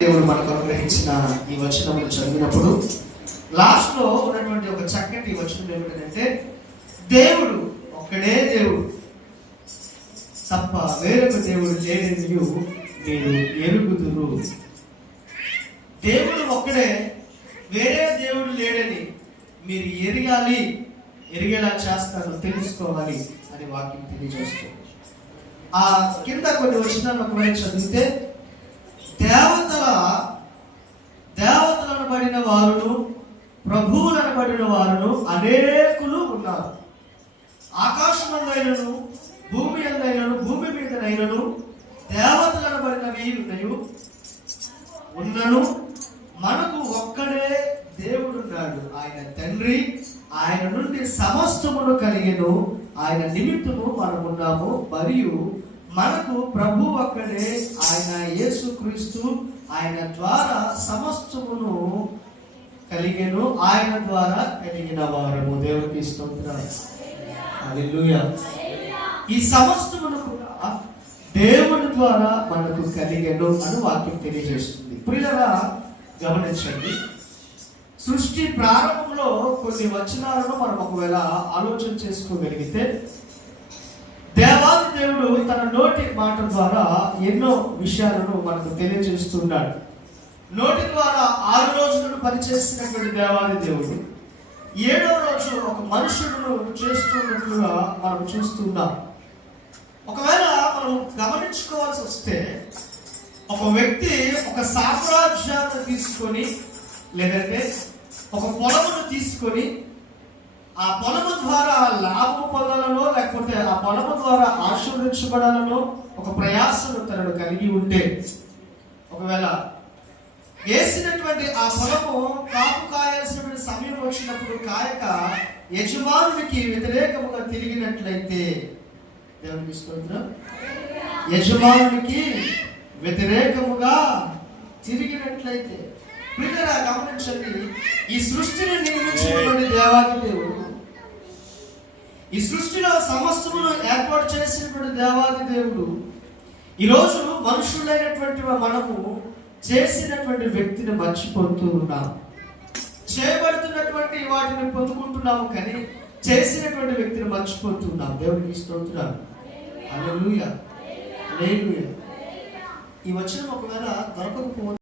దేవుడు మనకు అనుగ్రహించిన ఈ వచనమును చదివినప్పుడు లాస్ట్ లో ఉన్నటువంటి ఒక చక్కటి వచనం ఏమిటంటే, దేవుడు ఒక్కడే దేవుడు తప్ప వేరొక దేవుడు లేడని మీరు ఎరుగుదురు. దేవుడు ఒక్కడే, వేరే దేవుడు లేడని మీరు ఎరిగేలా చేస్తాను, తెలుసుకోవాలి అని వాక్యం తెలియజేస్తుంది. ఆ కింద కొన్ని వచనాలు ఒకవేళ చదివితే, దేవతలను పడిన వారును ప్రభువులను పడిన వారును అనేకులు ఉన్నారు. ఆకాశమందైనను భూమి అందైనను భూమి మీదనైనను దేవతలను పడినవి ఉన్నను మనకు ఒక్కడే దేవుడున్నాడు. ఆయన తండ్రి, ఆయన నుండి సమస్తమును కలిగెను, ఆయన నిమిత్తము మనమున్నాము. మరియు మనకు ప్రభు ఒక్కడే, ఆయన యేసుక్రీస్తు. ఆయన ద్వారా సమస్తమును కలిగెను, ఆయన ద్వారా కలిగిన వారము. దేవునికి స్తోత్రం, హల్లెలూయా. ఈ సమస్తమును కూడా దేవుని ద్వారా మనకు కలిగెను అని వాక్యం తెలియజేస్తుంది. ప్రియులారా గమనించండి, సృష్టి ప్రారంభంలో కొన్ని వచనాలను మనం ఒకవేళ ఆలోచన చేసుకోగలిగితే, దేవాది దేవుడు తన నోటి మాట ద్వారా ఎన్నో విషయాలను మనకు తెలియజేస్తున్నాడు. నోటి ద్వారా 6 రోజులను పనిచేసినటువంటి దేవాది దేవుడు 7వ రోజు ఒక మనుషుడును చేస్తున్నట్లుగా మనం చూస్తున్నాం. ఒకవేళ మనం గమనించుకోవాల్సి వస్తే, ఒక వ్యక్తి ఒక సామ్రాజ్యాన్ని తీసుకొని, లేదంటే ఒక పొలమును తీసుకొని, ఆ పొలము ద్వారా లాభం పొందాలనో లేకపోతే ఆ పొలము ద్వారా ఆశీర్వదించబడాలనో ఒక ప్రయాసను తనను కలిగి ఉంటే, ఒకవేళ వేసినటువంటి ఆ పొలము కాపు కాయాల్సినటువంటి సమయం వచ్చినప్పుడు కాయక యజమానునికి వ్యతిరేకముగా తిరిగినట్లయితే, దేవునికి స్తోత్రం, యజమానునికి వ్యతిరేకముగా తిరిగినట్లయితే, ప్రియులారా గమనించండి, ఈ సృష్టిని నిర్మించినటువంటి దేవాది దేవుడు, ఈ సృష్టిలో సమస్తమును ఏర్పాటు చేసినటువంటి దేవాది దేవుడు, ఈరోజు మనుషులైనటువంటి మనము చేసినటువంటి వ్యక్తిని మర్చిపోతూ ఉన్నాం. చేయబడుతున్నటువంటి వాటిని పొందుకుంటున్నాము, కానీ చేసినటువంటి వ్యక్తిని మర్చిపోతున్నాం. దేవునికి స్తోత్రం, హల్లెలూయా, హల్లెలూయా. ఈ వచనం ఒకవేళ దొరకకపోతే